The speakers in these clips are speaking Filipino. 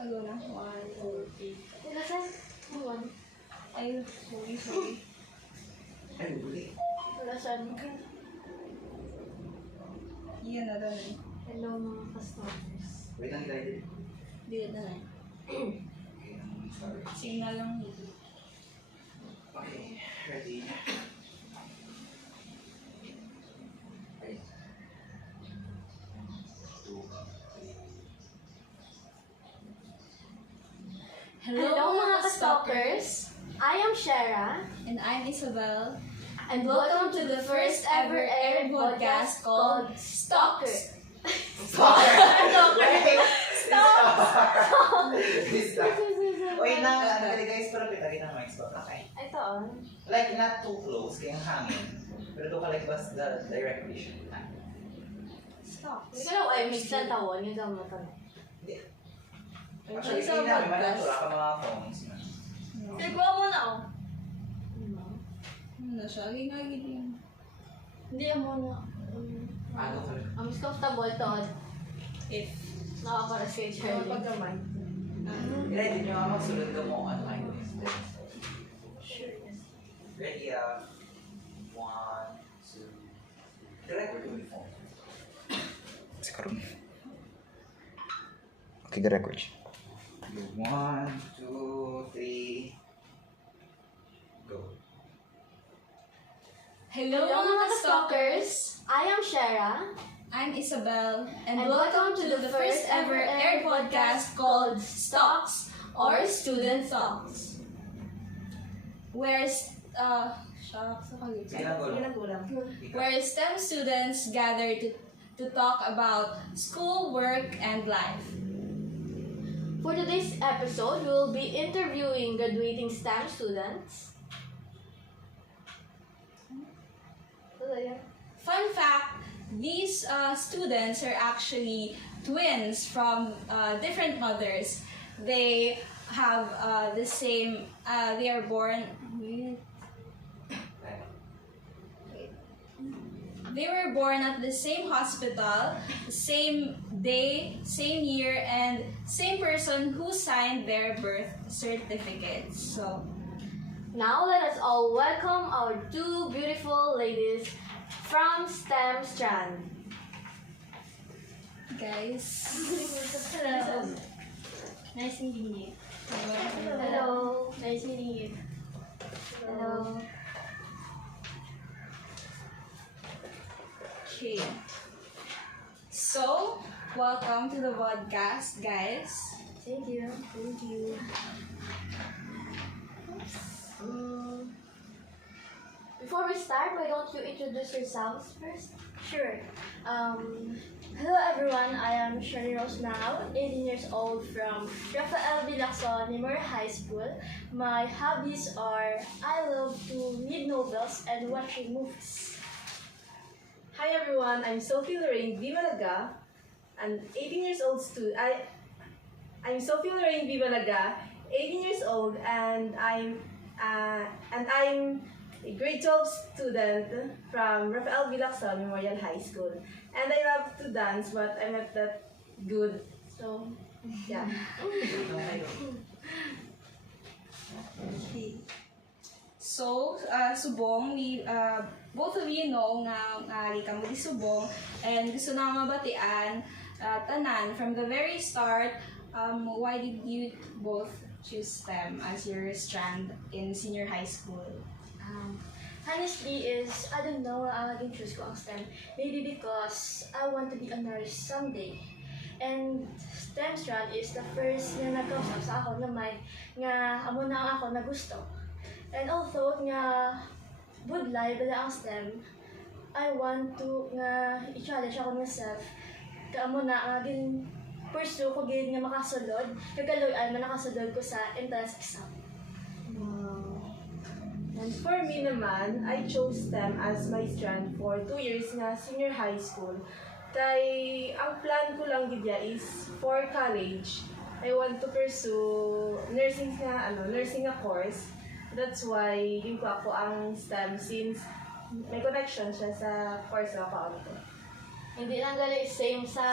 Ano na? 1, 2, 3. Wala saan? Buwan. Ay, sorry. Ay, buli. Wala saan? Yan na doon eh. Hello mga customers. Wait lang, guys. Hindi na eh. Okay, sorry. Signal lang dito. Okay, ready. Okay. 2, 3. Hello mga ka-stalkers! I am Shara. And I'm Isabel. And welcome to the first ever aired podcast called Stalker. Stalker! Stalker! Stop! Wait lang, guys, pero kita rin ang mic spot. Okay. Ito on. Like, not too close, kaya ang hangin. Pero doon ka like, bas the direct vision. Stop. Hindi ko lang ay mix na tawon. Yung dama pa na. Actually, Sa hindi namin podcast. wala ka mga phones. Sigwa mo na oh. Ano siya? Ginagin yun. Hindi mo na. Ano ka rin? Ang mas comfortable to. If. Nakakara sa Charlie. Pagkamay. Ready nyo nga magsulod ka mo on my list. Sure. Ready, 1, 2, record yung phone. Sekarang. Okay, the record. 1, 2, 3. Go. Hello Hello mga mga stalkers! stalkers! I am Shara. I'm Isabel. And And welcome to the first ever aired podcast called Stalks or Student Talks. Where shucks, Sige lang, go. where STEM students gather to talk about school, work, and life. For today's episode, we will be interviewing graduating STEM students. Fun fact, these students are actually twins from different mothers. They have the same, they are born, they were born at the same hospital, same day, same year, and same person who signed their birth certificates. So, Now let us all welcome our two beautiful ladies from STEM Strand. guys. Hello. Nice meeting you. Hello. Nice meeting you. Hello. Okay. So, welcome to the podcast, guys. Thank you. Thank you. Before we start, why don't you introduce yourselves first? Sure. Hello everyone, I am Sherry Rose now, 18 years old from Rafael B. Lacson, Memorial High School. My hobbies are I love to read novels and watching movies. Hi everyone, I'm Sophie Lorraine Vimalaga, an 18 years old I'm Sophie Lorraine Vimalaga, 18 years old, and I'm a grade 12 student from Rafael B. Lacson Memorial High School. And I love to dance, but I'm not that good. So, yeah. Okay. So, subong, we, both of you know nga ka mo di subong, and gusto na mabatian, tanan, from the very start, why did you both choose STEM as your strand in senior high school? Honestly is, I don't know, naging choose ko ang STEM. Maybe because I want to be a nurse someday. And STEM strand is the first na nag-kausap sa ako na may nga amo na ang ako na gusto. And although nga budlay bala ang STEM, I want to nga i-challenge ako myself. Kaamo na nga din pursue ko gid nga makasulod. Kagaloy ay nakasulod ko sa entrance exam. And for me naman, I chose STEM as my strand for 2 years na senior high school. Kay, ang plan ko lang gidya is for college. I want to pursue nursing nga course. That's why yun ko ako ang STEM since may connection siya sa course na ako. Hindi lang gali same sa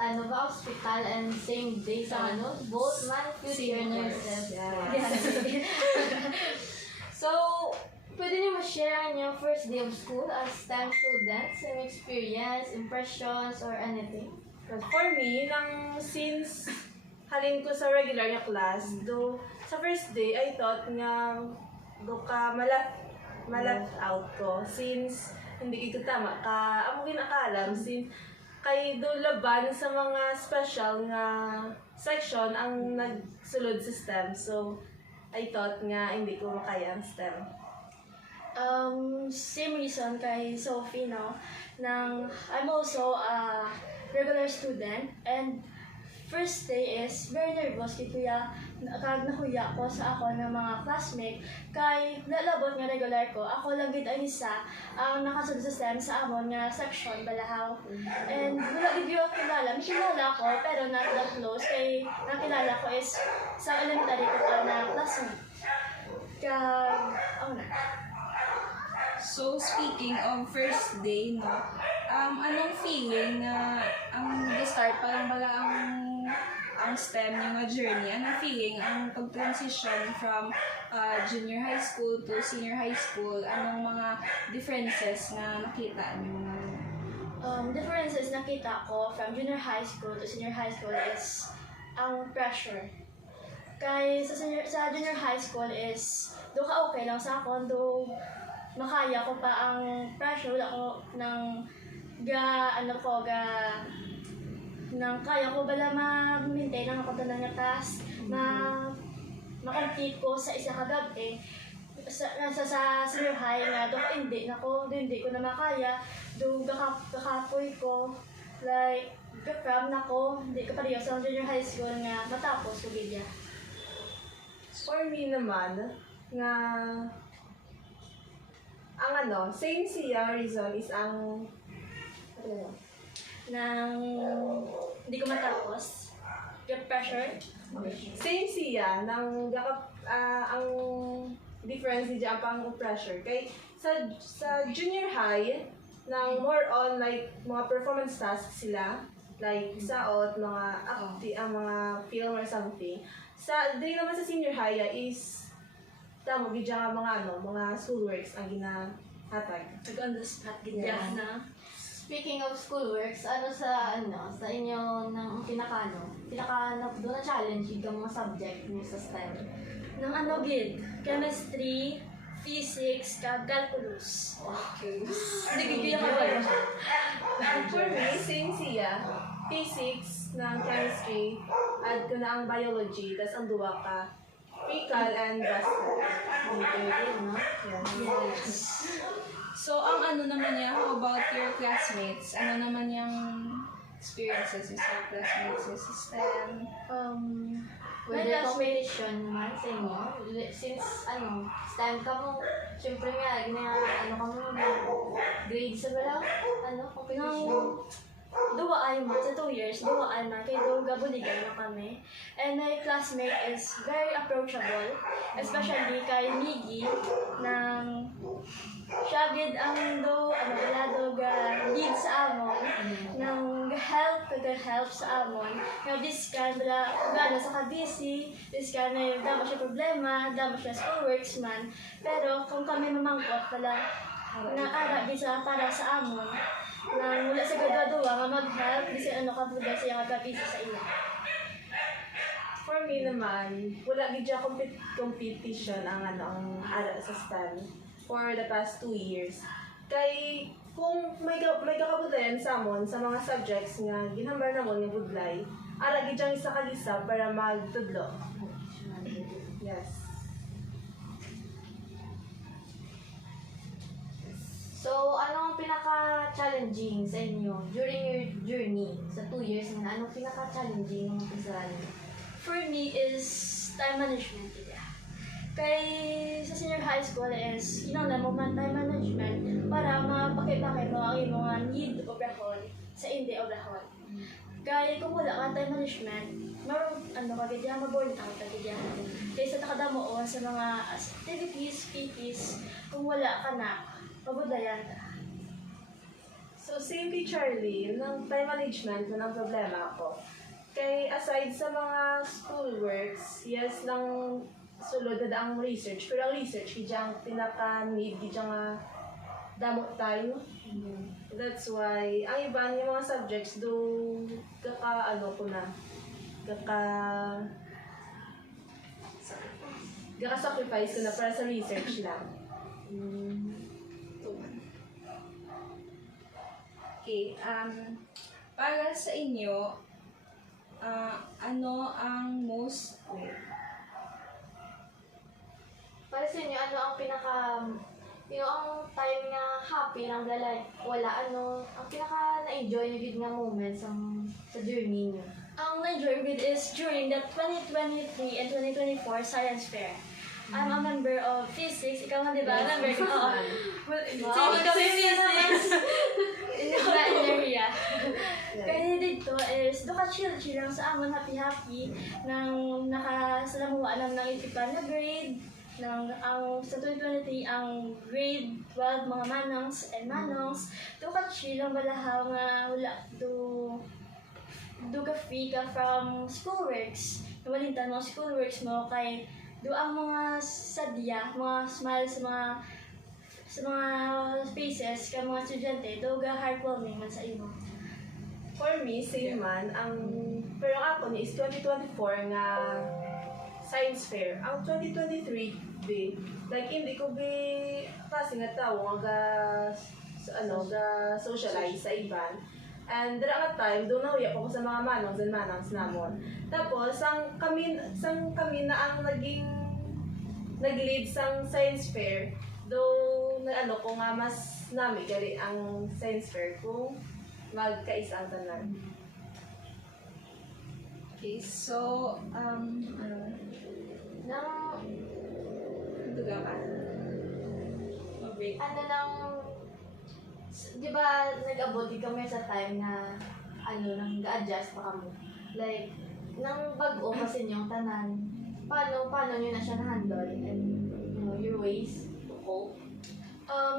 ano ba hospital and same day sa ano both man future nurses. So, pwede niyo ma-share ang inyong first day of school as STEM students, some experience, impressions, or anything? For me, since halin ko sa regular na class, though sa first day, I thought nga do ka malat out ko since hindi ito tama ka amo ginakalam since kay do laban sa mga special nga section ang nagsulod sa STEM. So, I thought nga hindi ko makaya ang STEM. Same reason kay Sophie, no? I'm also a regular student and first day is very nervous kaya nahuya ko sa ako ng mga classmate kay nalabot nga regular ko ako lang gid ang isa ang nakasunod sa STEM sa amon nga section balahaw and wala gid yung kilala ko pero not that close kay nakilala ko is sa elementary ko pa na classmate na. So, speaking of first day, no, anong feeling na ang start pa lang baga ang STEM yung journey? Anong feeling ang pag-transition from junior high school to senior high school? Anong mga differences na nakita niyo? Differences nakita ko from junior high school to senior high school is ang pressure. Kay sa junior high school is do ka okay lang sa akon, do makaya ko pa ang pressure, wala ko nang kaya ko bala ma-maintain ang pagdanan nga task, ma-complete ko sa isa ka gabi. Sa senior high nga, hindi ko na makaya, gakapoy ko, like, gakram na ko, hindi ka pareho sa junior high school nga matapos ko gidya. For me naman, nga ang same siya reason is Nang hindi ko matapos, get pressure. same siya ang difference niya pang pressure kay sa junior high nang more on like mga performance tasks sila like saot mga film or something sa day naman sa senior high is tamo gidya mga schoolworks ang ginahatag. Nag-on the spot gidya na. Speaking of schoolworks, sa inyo ng pinaka doon na challenge yung mga subject niyo sa STEM? Nang chemistry, physics, calculus. Okay. Hindi gigil ako ba? For me, same siya. Physics ng chemistry, add ko na ang biology, tas ang duwa ka fecal and vascular. Yes. So, ang naman niya, how about your classmates? Ano naman yung experiences with your classmates sa STEM? With the competition naman sa inyo, since STEM ka mo, syempre nga, ka mo, grades sa balaw, competition. Duwa ay man, sa 2 years, duwa ay man, kaya doon gabuligan na kami. And my classmate is very approachable, especially kay Miggy, nang siya gid ang lead sa amon, nang help sa amon, nga biskan, gana sa ka-busy, biskan na dama siya problema, dama siya schoolworks man, pero kung kami mamangkot pala, naara di sa para sa amon, nang mula sa graduwa nga mag-help kasi ka buda siya kapisi sa iya. For me naman, wala gidya competition ang ara sa STEM for the past 2 years. Kay kung may kakabutayan sa amon sa mga subjects nga ginhambar namon nga budlay, ara gidyang isa kalisa para magtudlo. Yes. So, ano ang pinaka-challenging sa inyo during your journey sa 2 years na? Anong pinaka-challenging ng pag-aral niyo? For me is time management. Kay sa senior high school is kinahanglan mo man time management para mapakibakit mo ang imong need obrahon sa hindi obrahon. Kaya kung wala ka time management, maboard out ka gidya. Kaya sa takadamoon sa mga activities, PPs, kung wala ka na, mabudayan ka. So, same kay Charlie, ng time management, yun ang problema ko. Kay aside sa mga schoolworks, yes lang sulod na ang research, pero ang research, hindi ang pinaka-need, hindi nga damot time. That's why, ang iba yung mga subjects, do sacrifice ko na para sa research lang. Okay, para sa inyo, ano ang most, Para sa inyo, ano ang ang time nga happy lang like wala ang pinaka na-enjoy na good nga moments sa journey niyo? Ang na-enjoy with is during the 2023 and 2024 Science Fair. I'm a member of physics. Ikaw nga, di ba? Member ko. Oo. Well, Wow. kami physics. Na area. Kaya dito is, doon ka chill lang sa amon, happy-happy, nang nakasalamuan lang ng itipan na grade, sa 2023, ang grade 12 mga manongs and manongs, doon ka chill lang balahaw nga wala, do ka free ka from schoolworks. Nawalintan mo schoolworks mo kay do ang mga sadya, mga smile sa mga spaces ka mga estudyante, do ga heartwarming man sa imo. For me, same man, pero ako ni is 2024 nga science fair. Ang 2023 like hindi ko kasi nga tao nga ga socialize sa iban. And dira nga time, doon nahuya ko sa mga manongs and manangs namon. Tapos, kami na ang nag-lead sa science fair. Though, ko nga mas nami gali ang science fair kung magkaisang tanan. okay, so, duga ka? Mag-break. Di ba nag-abot di kami sa time na nang ga-adjust pa kami. Like, nang bago kasi yung tanan, paano nyo na siya na-handle and your ways to cope?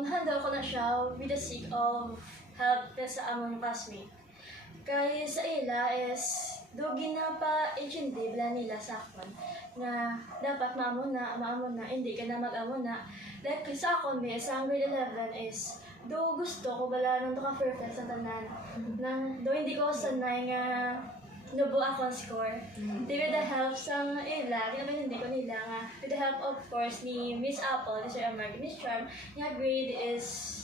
Handle ko na siya with the sake of help sa among classmate. Kaya sa ila is, dogi na pa intindi nila sa akon na dapat maamo na, hindi ka na mag-amo na. Like sa akon, sa grade 11 is, do gusto ko bala nung ka-perfect sa tanan. Do hindi ko sanay nga nubo akong score. With the help sa ila, hindi ko nila nga, with the help of course ni Miss Apple, ni Sir Amar, Miss Charm, nga grade is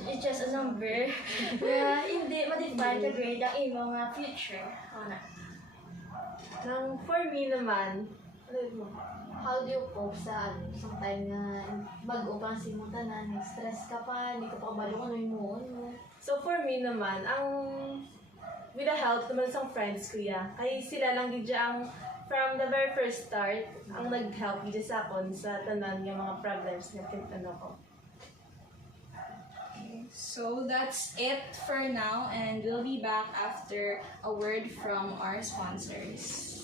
it's just a number na hindi ma-define ka grade ang imo nga future. For me naman, How do you cope sa time na bago pa ang simutanan, stress ka pa, hindi ka pa kabalo kung ano yung muon mo? so for me naman, with the help naman sa friends ko kay sila lang gid ang from the very first start, ang nag-help gid sa akon sa tanan nga mga problems na ko. So that's it for now, and we'll be back after a word from our sponsors.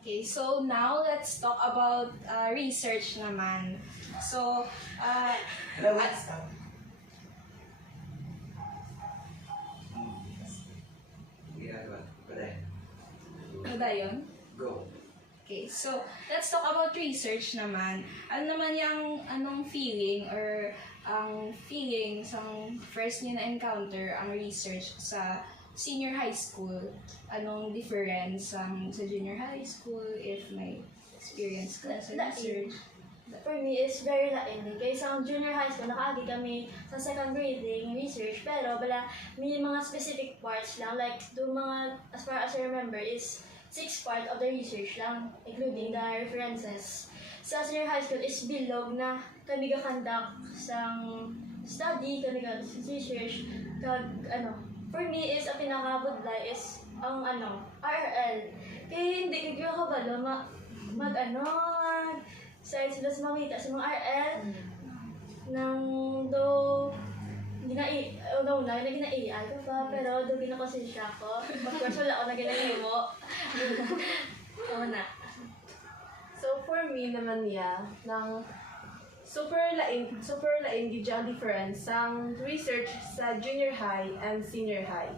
Okay, so now let's talk about research naman. So, Stop. ano ba yun? Go. Okay, so let's talk about research naman. Ano naman yung feeling or ang feeling sa first niyo na-encounter ang research sa senior high school? Anong difference sa junior high school if may experience ka sa research? For me, it's very lain. Kaya sa junior high school, nakaagi kami sa second grading research, pero may mga specific parts lang. Like, as far as I remember, is 6 part of the research lang, including the references. Sa senior high school is bilog na kami ga-conduct sa study, kami ga-research, for me is, ang pinaka-budlay is ang RL. Kaya hindi ko kabalo science plus makita sa mga RL nang hindi na ginaial ko pa, pero ginakonsensya ko. Of course, wala ako na ginahimo. Oo na. So for me naman niya, ng super lain gid ang difference sang research sa junior high and senior high.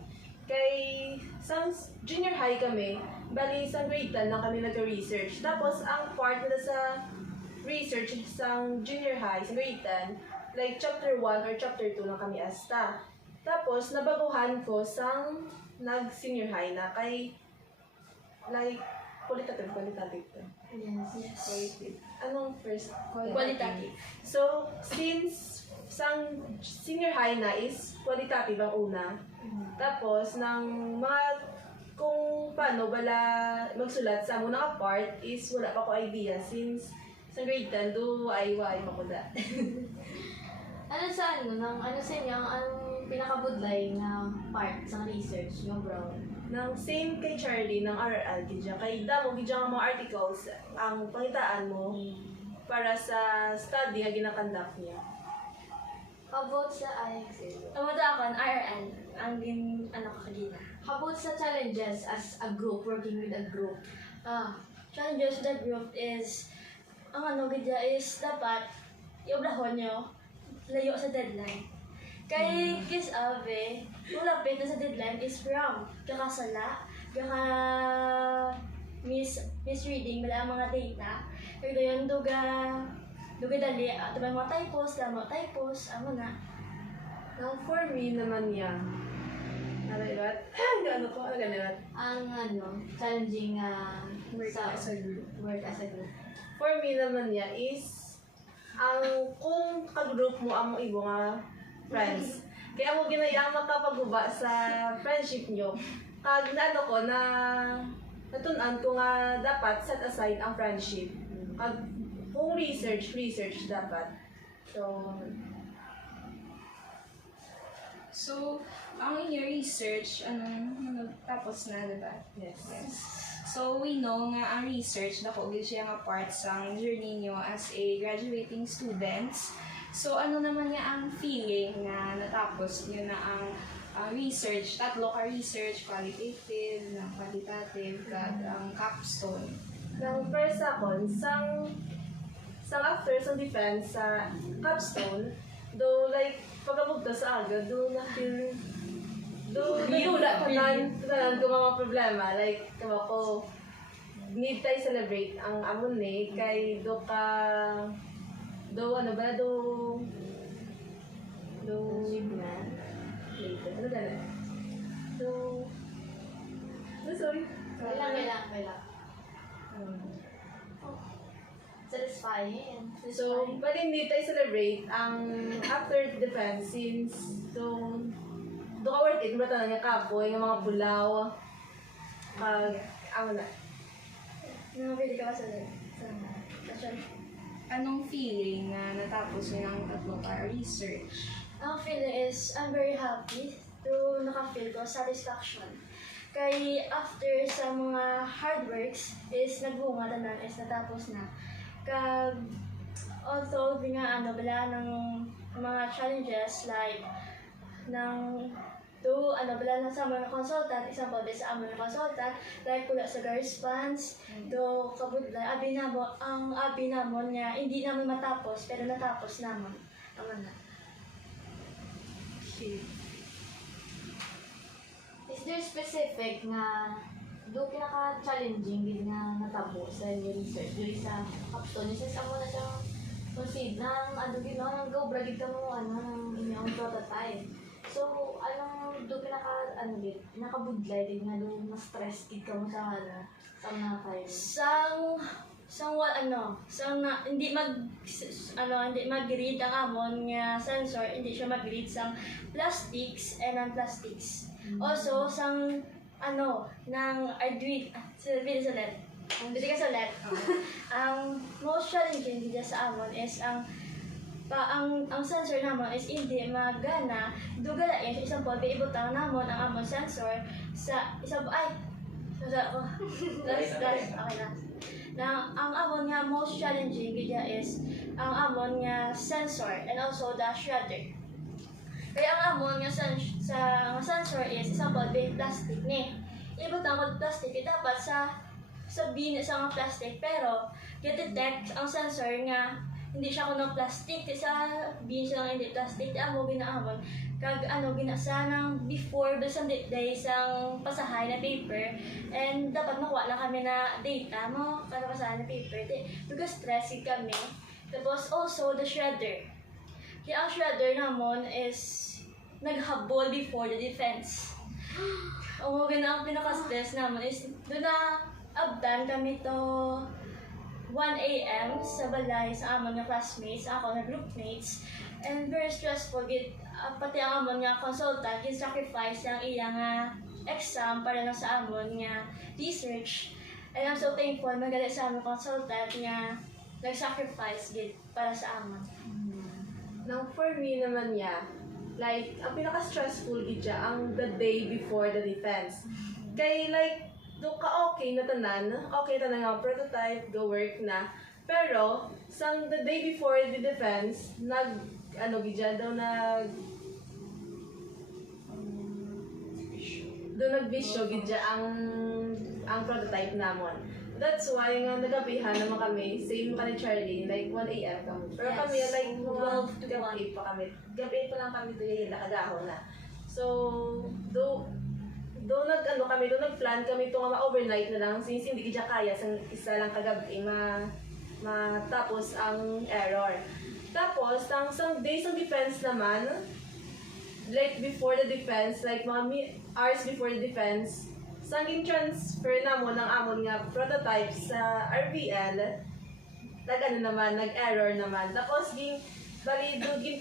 Kay sa junior high kami, bali sa grade 10 na kami nag-research. Tapos ang part nila sa research sa junior high, sa grade 10, like chapter 1 or chapter 2 na kami asta. Tapos nabaguhan ko sang nag-senior high na kay like qualitative to. Yes. Qualitative. Anong first? Qualitative. So, since sang senior high na is qualitative ang una, tapos ng mga kung paano bala magsulat sa muna ka part is wala pa ko idea since sa grade 10 do ay pa ko da. Ano sa ano sa inyo, ang pinakabudlay na part sa research, yung brown? Nang same kay Charlie ng RRL gidya kay damo gidya nga mga articles ang pangitaan mo para sa study nga ginakandak niya. How about sa IXL? Ang madakon, RN, ang kakagina. How about sa challenges as a group, working with a group? Challenges of the group is, ang gidya is dapat iubrahon nyo layo sa deadline. Kay Kiss Ave, ulapit na sa deadline is from kakasala, misreading wala ang mga data. Kaya yun, duga dali, may mga typos, amo na. Now for me naman niya. Alright. Ano ganun? Ang challenging Work sa as a group. work as a group. For me naman niya is kung ka-group mo ang ibo nga friends. Kaya mo ginayang makapaguba sa friendship nyo. Kag natunan ko nga dapat set aside ang friendship. Kag kung research dapat. So, ang inyong research, tapos na, diba? Yes. So, we know nga ang research, dako, siya nga part sa journey nyo as a graduating students. So, ano naman nga ang feeling na natapos nyo na ang research, tatlo ka research, qualitative, qualitative, ang capstone. Nang first akon, sang after sa defense sa capstone, though like pagkabugto sa agad, nadula ko mga problema. Like, ko, need tayo celebrate ang amon kay sorry. Kailang. Satisfying. So, bali hindi tayo celebrate ang after defense since do ka worth it, mata na niya kapoy, ng mga bulaw, na. Pwede ka ba sa question? Anong feeling na natapos nyo ng tatlo ka research? Ang feeling is, I'm very happy to naka-feel ko satisfaction. Kay after sa mga hard works is nagbunga na is natapos na. Kag also bala ng mga challenges like bala na sa mga consultant, example sa among consultant, like wala sa response, do kabudlay ang abi namon nga hindi namin matapos pero natapos namon. Aman na. Okay. Is there specific na pinaka-challenging din nga natabo sa inyong research diri sa capstone? Since amo na siyang proceed ng ng go bragid ka mo ng inyong prototype. So, anong nakabudlay din nga mas stress gid ka mo sa mga files? Hindi mag-read ang amon nga sensor, hindi siya mag-read sang plastics and non-plastics. Also, nang Arduino, Pwede ka sulat. Ang most challenging dito sa amon is ang sensor naman is hindi magana dugalain sa isang pwede ibutang namon ang amon sensor sa isang last okay na ang amon nga most challenging gidya is ang amon nga sensor and also the shredder. Kaya ang amon nga sensor is isang pwede plastic ni ibutang mag plastic dapat sa sa bin sa mga plastic pero detect ang sensor nga hindi siya kuno plastic sa bin siya nga hindi plastic amo ginaamon kag ginasa ng before sa days ang pasahay na paper and dapat makuha na kami na data mo para pasahay na paper because stressed kami tapos also the shredder kaya ang shredder namon is naghabol before the defense. Oo, ang pinaka-stress naman is doon na abdan kami to 1 a.m. sa balay sa amon nga classmates, ako na groupmates. And very stressful, pati ang amon nga consultant, yung sacrifice ang iyang exam para lang sa amon nga research. And I'm so thankful, magaling sa amon consultant nga nag-sacrifice para sa amon. Now, for me naman like, ang pinaka-stressful gidya ang the day before the defense. Kay like, do ka okay tanan nga prototype, go work na. Pero, sang the day before the defense, gidya daw nagbisyo gidya ang prototype namon. That's why nga nagabihan naman kami, same ka ni Charlie, like 1 a.m. kami. Pero Yes. kami, like 12 to 1. gabi pa kami. Gabi pa lang kami tuloy nakagahon na. So, do nagplan kami ito nga ma-overnight na lang since hindi kita kaya sa isa lang kagabi matapos ang error. Tapos, ang days ng defense naman, like before the defense, like mga hours before the defense, sang transfer namo ng amon nga prototype sa RVL, nag-error naman. Tapos,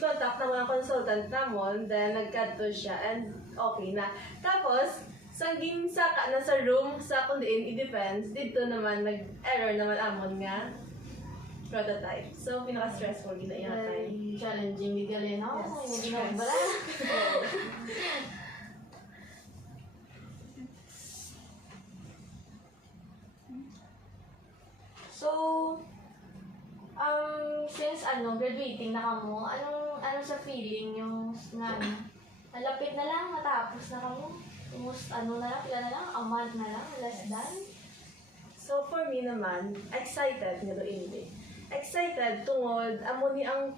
contact na mga consultant namon, then nagkadto siya, and okay na. Tapos, sang saka na sa room, sa kundiin i-defense, dito naman, nag-error naman amon nga prototype. So, pinaka-stressful gina yung time. Challenging di gali no? Hindi na bala. So, since graduating na kamo, ano sa feeling yung nalapit na lang, matapos na kamo? Almost na lang, pila na lang, a month na lang, less than? So, for me naman, excited nga doon hindi. Excited tungod, amo ni ang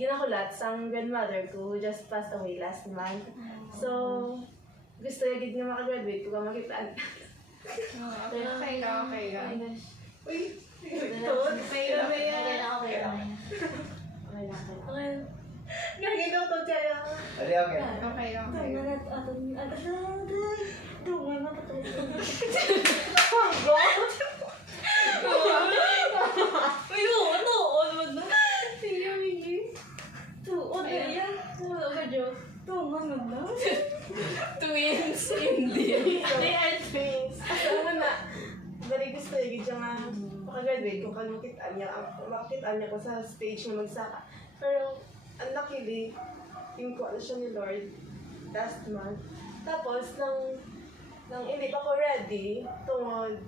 ginahulat sang grandmother ko who just passed away last month. So, gusto niya nga makagraduate ko ka makitaan. Okay ka. Uy, Okay ito. lang. Nagiging to siya. Ali, okay. Okay. Twins, hindi. They are twins. Asawa na. Very gusto yung gidya nga makagraduate ko kung makitaan niya ko sa stage na magsaka. Pero, unluckily, yung ko siya ni Lord last month. Tapos, nang hindi pa ko ready, tungod,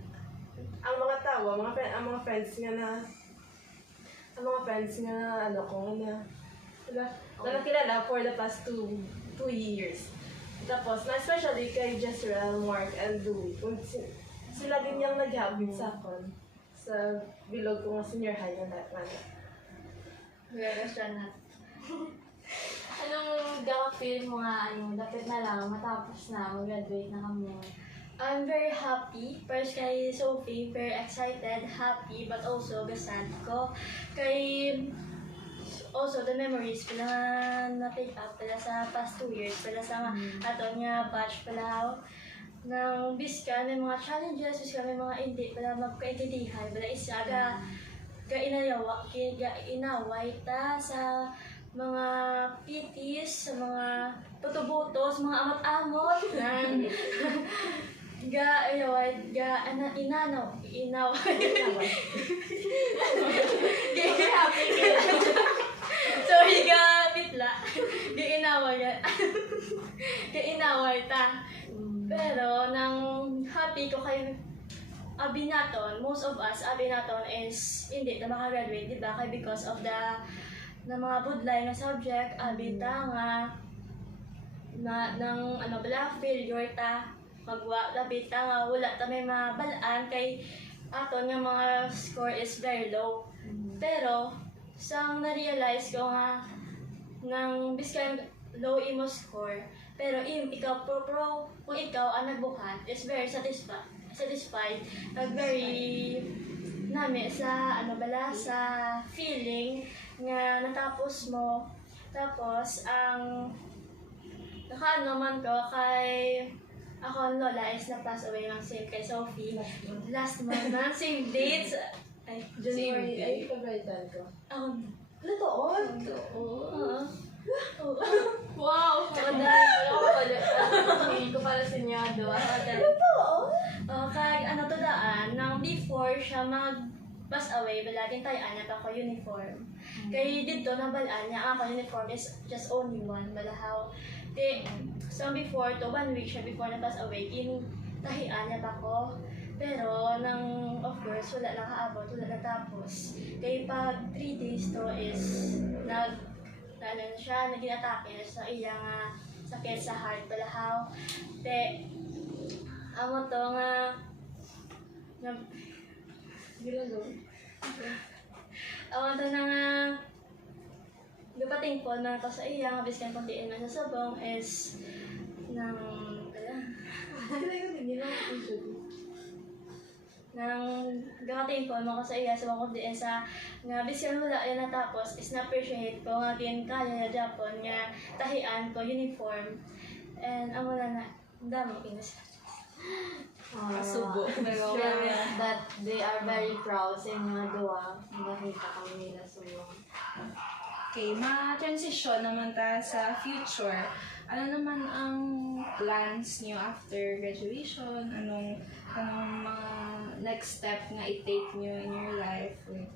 ang mga tawa, ang mga friends nga na nakilala for the past two years. Tapos, especially kay Jezreel, Mark, and Louie. Sila din yung nag-habit sa akin sa bilog ko ng senior high na natin. Anong feel mo nga, dapat na lang, matapos na, mag-graduate na kamo? I'm very happy. First kay Sophie, very excited, happy, but also sad ko. Kay also the memories pala na-pick up pala sa past 2 years, pala sa ato nga batch pala ng biska ng mga challenges, biska may mga hindi pala magkaintindihan, pala isa ga inaway ta sa mga pitis, sa mga tutubuto, sa mga amot-amot sorry bitla inaway ta pero nang happy ko kay Abinaton, most of us Abinaton is hindi na makagraduate, di ba? Kay because of the mga budlay na subject, abita nga nang failure ta magwa labit nga wala ta may mabalaan kay aton nga mga score is very low. Pero sang na-realize ko nga nang biskan low imo score pero ikaw kung ikaw ang nagbuhat is very satisfied very nami sa sa feeling nga natapos mo. Tapos ang nakaano man ko kay ako ang lola is na-pass away ng same kay Sophie last month na same dates ay January, ay, February ko. ako Totoo? oo. Wow! Feeling ko para sa inyo, doon. Kag ano to daan, nang before siya mag-pass away, balagin tayo niya pa ko uniform. Kay dito, nabalaan niya, ako uniform is just only one, balahaw. So before to, 1 week siya before na-pass away, tahian niya pa ko. Pero, of course, wala lang kaabot, wala natapos. Kaya pag 3 days to is, naging atake sa iyang sakit sa heart, balahaw. Amo to nga, amo to na nga, dupating po na to sa iyang, biskan kuntiin man sa sabong is, nang gakating po mo ko sa iya sa mga kundi sa nga bisyan wala yan natapos is na-appreciate ko nga kaya na Japon nga tahian ko uniform and amo na damo kinas Subo. Pero, That they are very proud sa inyo duwa. Nakita kami nila subong. okay, ma-transition naman ta sa future. Ano naman ang plans niyo after graduation? Anong mga next step nga i-take niyo in your life? Like,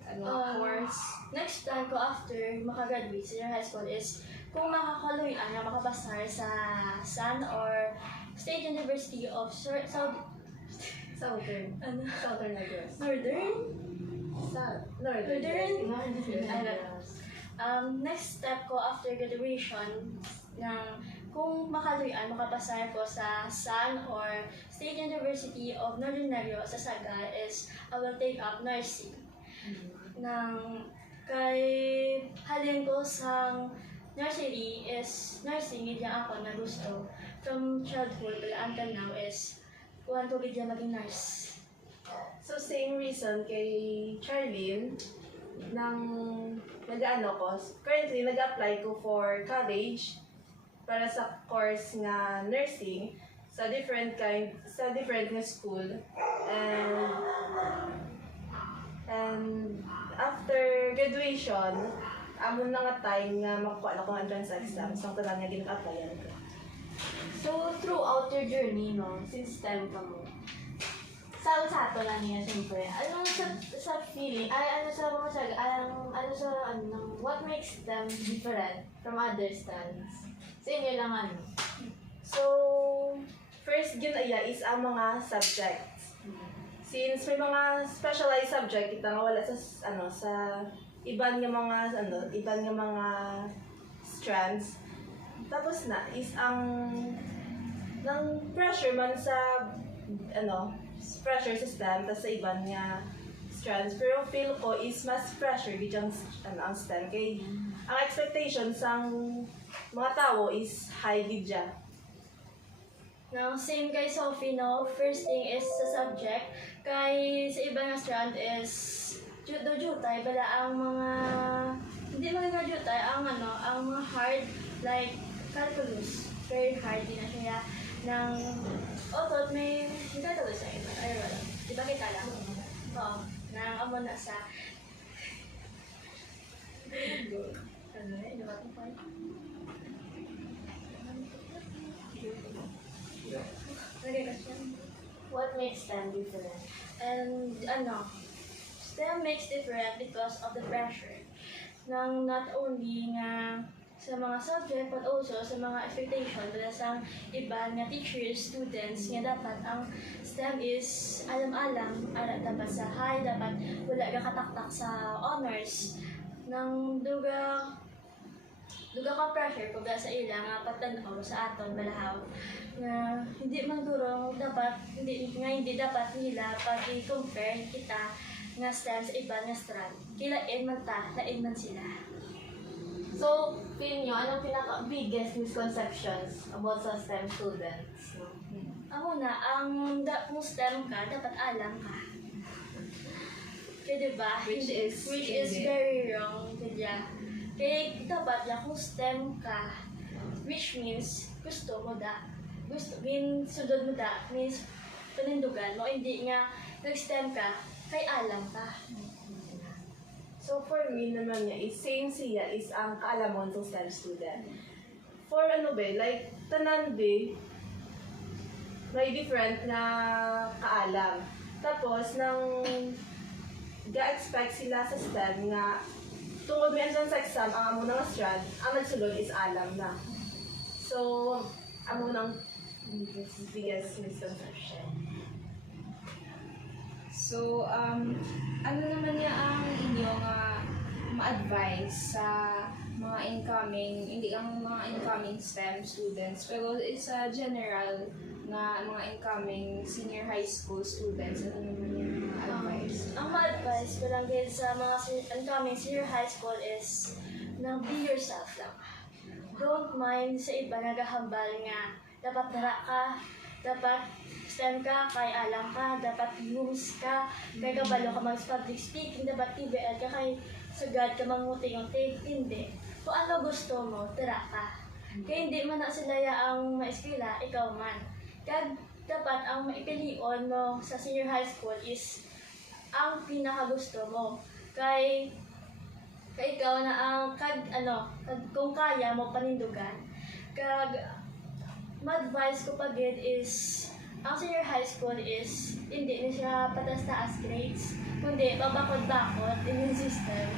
course? Next plan ko after makagraduate sa high school is kung makakaluyan na makapasar sa SUN or State University of Southern. ano? Southern Negros. Northern? Northern. Next step ko after graduation ng kung makaluyan, makapasar ko sa SUN or State University of Northern Negros sa Saga is I will take up nursing. Kay halin ko sa nursery is nursing, hindi ako na gusto. From childhood until now is want to be maging nurse. So, same reason kay Charlene, nang currently nag-apply ko for college para sa course nga nursing sa different nga school and after graduation amo na nga time nga makuha na ko ang entrance exam so tanan nga gina-applyan ko. So, throughout your journey, no, since STEM ka mo, sa ato lang niya, siyempre, ano sa feeling, what makes them different from other stands? Sa inyo lang ano? So, first ginaya is ang mga subjects. Since may mga specialized subject kita nga wala sa iban nga mga strands. Tapos na is ang nang pressure man sa pressure system tas sa iban nga strands pero feel ko is mas pressure gid ang STEM kay ang expectation sang mga tao is high gid ja. Now, same kay Sophie, no? First thing is sa subject. Kay sa iba nga strand is jutay, bala ang mga hindi mga jutay, ang mga hard like calculus. Very hard din na siya ng otot may tuloy sa iba. Ay, wala. Di ba kita lang? Oo. Nang amo na sa What makes them different? And STEM makes different because of the pressure. Nang not only nga sa mga subject but also sa mga expectation dahil sa iba nga teachers, students nga dapat ang STEM is alam-alam dapat sa high, dapat wala ka kataktak sa honors nang duga duga ka pressure pag sa ila nga patanaw sa aton balahaw na hindi man durong dapat hindi dapat nila pag i-compare kita nga STEM sa iba nga strand. Kilain man ta, lain man sila. So, feel nyo, anong pinaka-biggest misconceptions about sa STEM students? No? Ako na, kung STEM ka, dapat alam ka. Kaya diba? Which is hindi. very wrong. Kaya dapat ya kung STEM ka, which means gusto mo sundod mo means panindugan mo, hindi nga nag-STEM ka, kay alam ka. So for me naman niya, same siya is ang kaalamon ng STEM student. For like tanan may different na kaalam. Tapos nang ga-expect sila sa STEM nga tungod may sa exam ang amo ng strand, ang nagsulod is alam na. So amo ng biggest misconception. So, ano naman niya ang inyong ma-advise sa mga hindi ang mga incoming STEM students, pero isa general na mga incoming senior high school students, ano naman yung mga advice? Ang ma-advise ko lang din sa mga incoming senior high school is na be yourself lang. Don't mind sa iba nagahambal nga dapat dara ka, dapat STEM ka, kay alam ka, dapat moves ka, kay kabalo ka mag-public speaking, dapat TBL ka, kay sagad ka manguti-unti. Hindi. Kung ano gusto mo, tira ka. Kaya hindi man na sila ang maeskila, ikaw man. Kaya dapat ang maipilion mo sa senior high school is ang pinakagusto mo. Kay ikaw na ang kung kaya mo panindugan. Ma-advise ko pa gid is ang senior high school is hindi na siya patas-taas grades, kundi babakod-bakod immune system.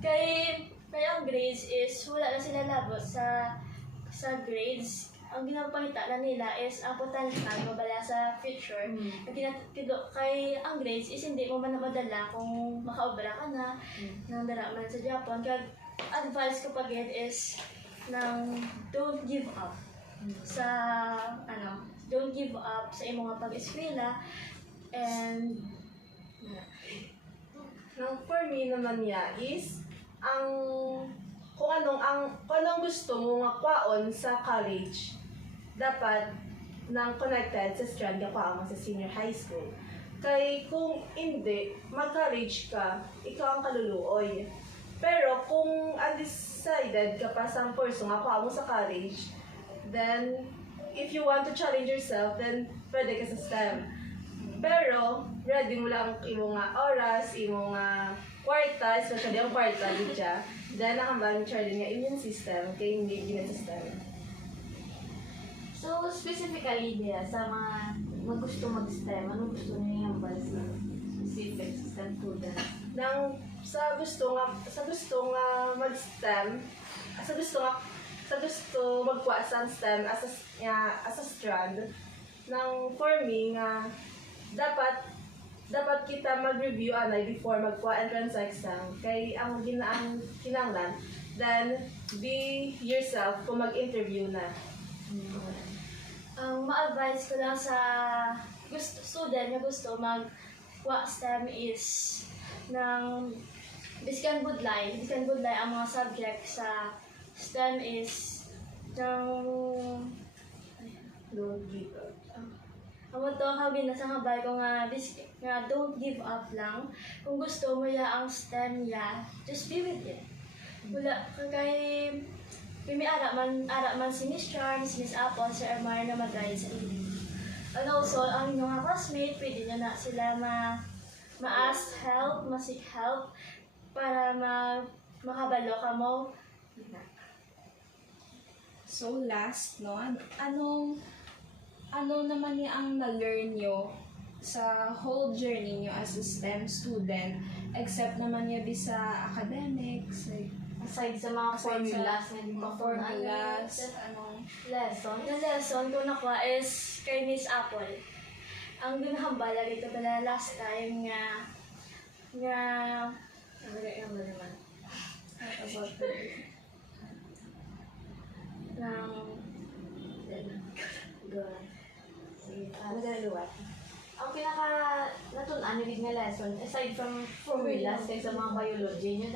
kaya ang grades is wala na sila labot sa grades. Ang ginapangita na nila is ang potential mabala sa future. Kay ang grades is hindi mo man madala kung makaobra ka na nang dara man sa Japan. Kaya advice ko pa gid is don't give up don't give up sa imong pag-eskwela and Now for me naman niya is kung anong gusto mo nga kwaon sa college, dapat nang connected sa strand nga kwaon mo sa senior high school. Kay kung hindi, mag-college ka, ikaw ang kaluluoy. Pero kung undecided ka pa sa kurso nga kwaon mo sa college, then if you want to challenge yourself, then pwede ka sa STEM. Pero ready mo lang imo nga oras, imo nga kwarta, especially ang kwarta dito. Then nakambang charging nga immune system kay hindi gina sa STEM. So, specifically diya, sa mga gusto mag-STEM, anong gusto niyo yung sa specific STEM student? Sa gusto nga mag-STEM, sa gusto magkuha sa STEM as a strand, for me nga dapat kita mag-review before magkuha entrance exam kay ang kinahanglan, then be yourself kung mag-interview na. ang ma-advise ko lang sa student na gusto mag-kuha STEM is biskan budlay ang mga subject sa STEM is Don't give up. ang ito binasa nga bay ko nga don't give up lang. Kung gusto mo ang STEM just be with it. Wala kay may ara man si Miss Charms, Miss Apple, Sir Amar na mag-guide sa inyo. And also, ang inyong mga classmate, pwede nyo na sila ma-ask help, ma-seek help, para makabalo ka mo. So last, no, ano naman niya ang na-learn nyo sa whole journey nyo as a STEM student, except naman niya sa academics, like Aside sa mga formulas na di mga ba formulas, anong lesson? Yung lesson ko nakuha is kay Miss Apple. Ang ginahambala dito pala last time nga ano ba naman? about the ng Ano na luwat? Ang pinaka natunan ni nga lesson, aside from formulas kay sa mga biology nyo,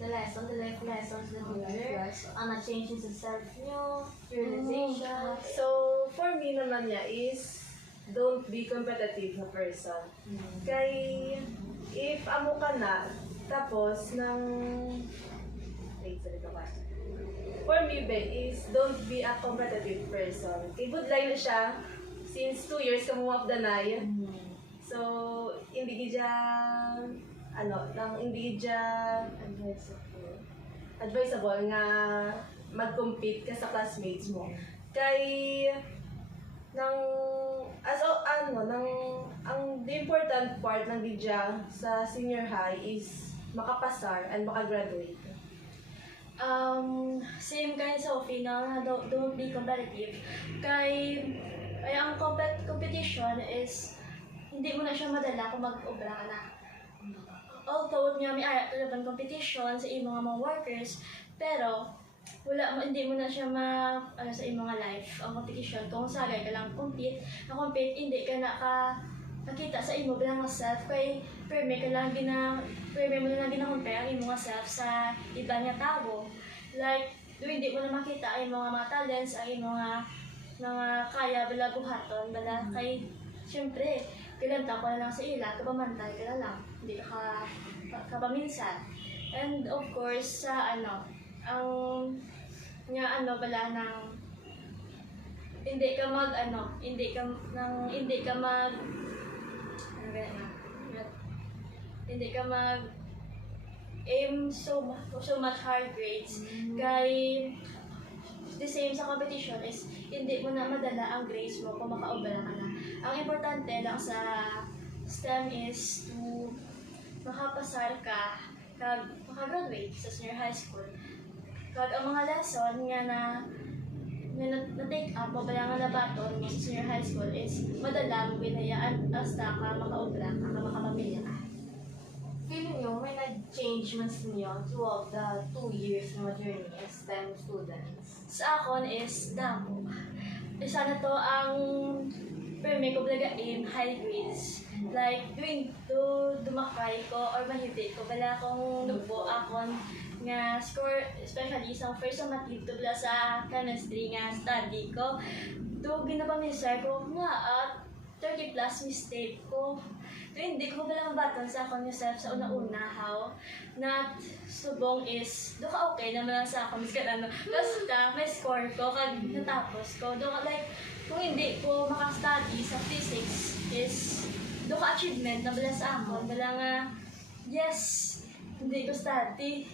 the lesson, the life lessons that you learn, ang na-change sa self nyo, realization. So, for me naman niya is, don't be competitive na person. Kay, if amo ka na, tapos ng... Wait, sorry ka ba? For me, be, is don't be a competitive person. Kay good layo siya, since 2 years ka mo up the night. So, hindi siya, hindi siya advisable nga mag-compete ka sa classmates mo. Kay, ang the important part ng Lidya sa senior high is makapasar and makagraduate. Same kay Sophie na don't be competitive. Kay ang competition is hindi mo na siya madala kung mag-obra ka na. Although may ara talagang competition sa imong mga workers, pero hindi mo na siya sa imong life ang competition. Kung sagay ka lang compete, hindi ka nakita sa imo bilang self kay perme mo na lang gina-compare ang imong self sa iba nga tao. Like, hindi mo na makita ang mga talents, ang mga kaya bala buhaton bala kay syempre kilanta ko na lang sa ila, kapamantay ka na lang, hindi ka kapaminsan. And of course sa bala ng hindi ka mag aim so much hard grades. Kay the same sa competition is hindi mo na madala ang grades mo kung makaobra ka na. Ang importante lang sa STEM is to makapasar ka kag makagraduate sa senior high school. Kag ang mga lesson nga na-take up mo ba nga nabaton mo sa senior high school is madala mo binayaan hasta ka makaobra ka, makapamilya ka. Feeling nyo, may nag-change man sa inyo throughout the 2 years na journey as STEM students? Sa akon is damo. Isa na to ang perme ko talaga aim high grades. Like, dumakay ko or mahiti ko. Wala akong nubo akon nga score, especially sa first summative to bala sa chemistry nga study ko. Ginapamisar ko nga at 30 plus mistake ko. Hindi ko pala mabaton sa akong yourself sa una-una how na subong is ka okay naman lang sa akong miskat basta may score ko kag natapos ko like kung hindi ko makastudy sa physics is ka achievement na bala sa akon bala nga yes hindi ko study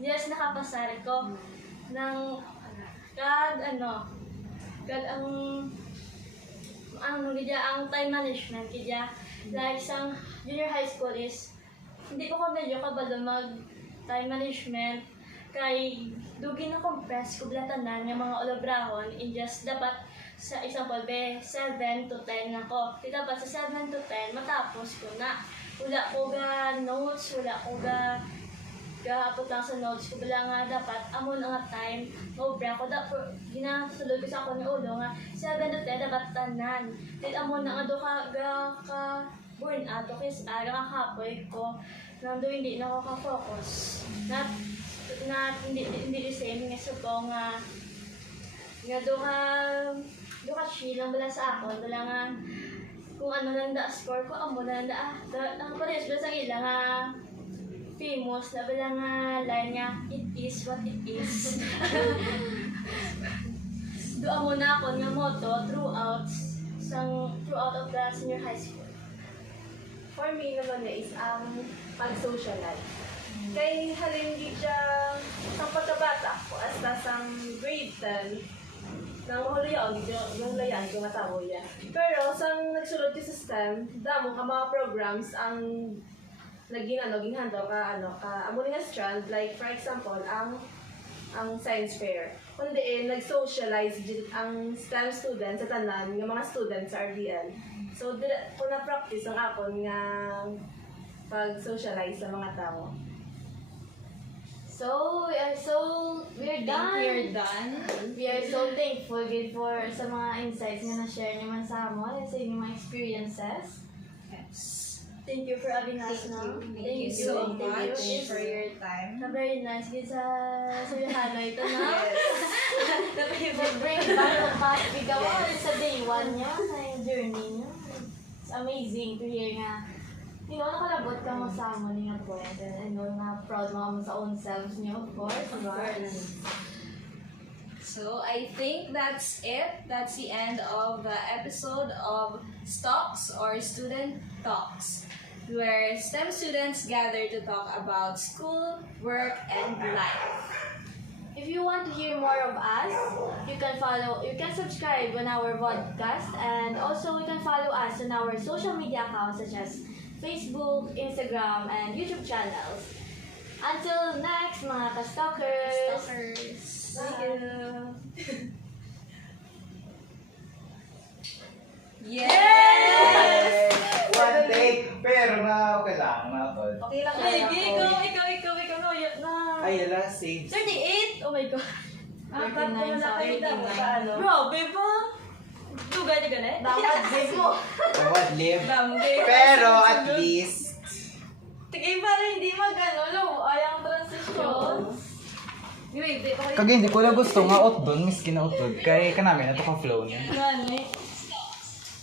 yes nakapasar ko ng kag ang time management kaya like sang junior high school is hindi ko medyo kabalo mag time management kay dugi na compress ko blatanan yung mga olobrahon in just dapat sa example 7 to 10 ako dapat sa 7 to 10 matapos ko na wala ko ga notes wala ko ga gaapot lang sa notes ko bala nga dapat amon nga time obra ko dapat ginasulod ko sa ako ni ulo nga 7 to 10 dapat tanan dahil amon na nga do ka burn out o kis aga kapoy ko nando hindi na ako ka-focus na hindi the same nga suko nga do ka chill lang bala sa ako bala nga kung ano lang da score ko amon na nakapares bala sa ila nga famous na bala nga line nga, it is what it is. Doon mo na ako nga motto throughout of the senior high school. For me naman na is ang pag-socialize. Kay halindi siya sa pagkabata ko hasta sa grade 10 nang mahulayaw, yung layan ko matawo yan. Pero sa nagsulod ko sa STEM, damo ka mga programs ang ginhandle ka amo nga strand like for example ang science fair kundi nag-socialize ang STEM students sa tanan nga mga students sa RDL so kung na-practice ang akon nga pag-socialize sa mga tao. So, we're done. We're done. We are so thankful good for sa mga insights nga na-share niyo man sa amon and sa inyong mga experiences. Yes. Thank you for having us Thank now. you. Thank you so much for your time. Na very nice good sa Hanoi ito na. Bring back the past bigaw sa day 1 niya, sa yung journey niya. It's amazing to hear nga. You know, nakalabot ka mo sa amon niya po. And know nga proud mo sa own selves niyo, of course. Of course. So I think that's it. That's the end of the episode of Stocks or Student Talks, where STEM students gather to talk about school, work, and life. If you want to hear more of us, you can subscribe on our podcast, and also you can follow us on our social media accounts such as Facebook, Instagram, and YouTube channels. Until next, mga ka-stalkers! Thank you. Yes! One take! Pero okay lang, na-upload. Okay lang Baby, ako. ikaw na. Ay, yala, save. 38! Oh my God. Apat ko na kayo daw. 39. Paano? Grabe ba? Tugay na ganit? Dapat din mo! What live? Bambi. Pero at least, Tigay para hindi mag-ano, ayang transition. Wait, wait. kag hindi ko lang gusto nga out doon, miski na out doon. Kaya ka namin, ito ka flow niya. Gani.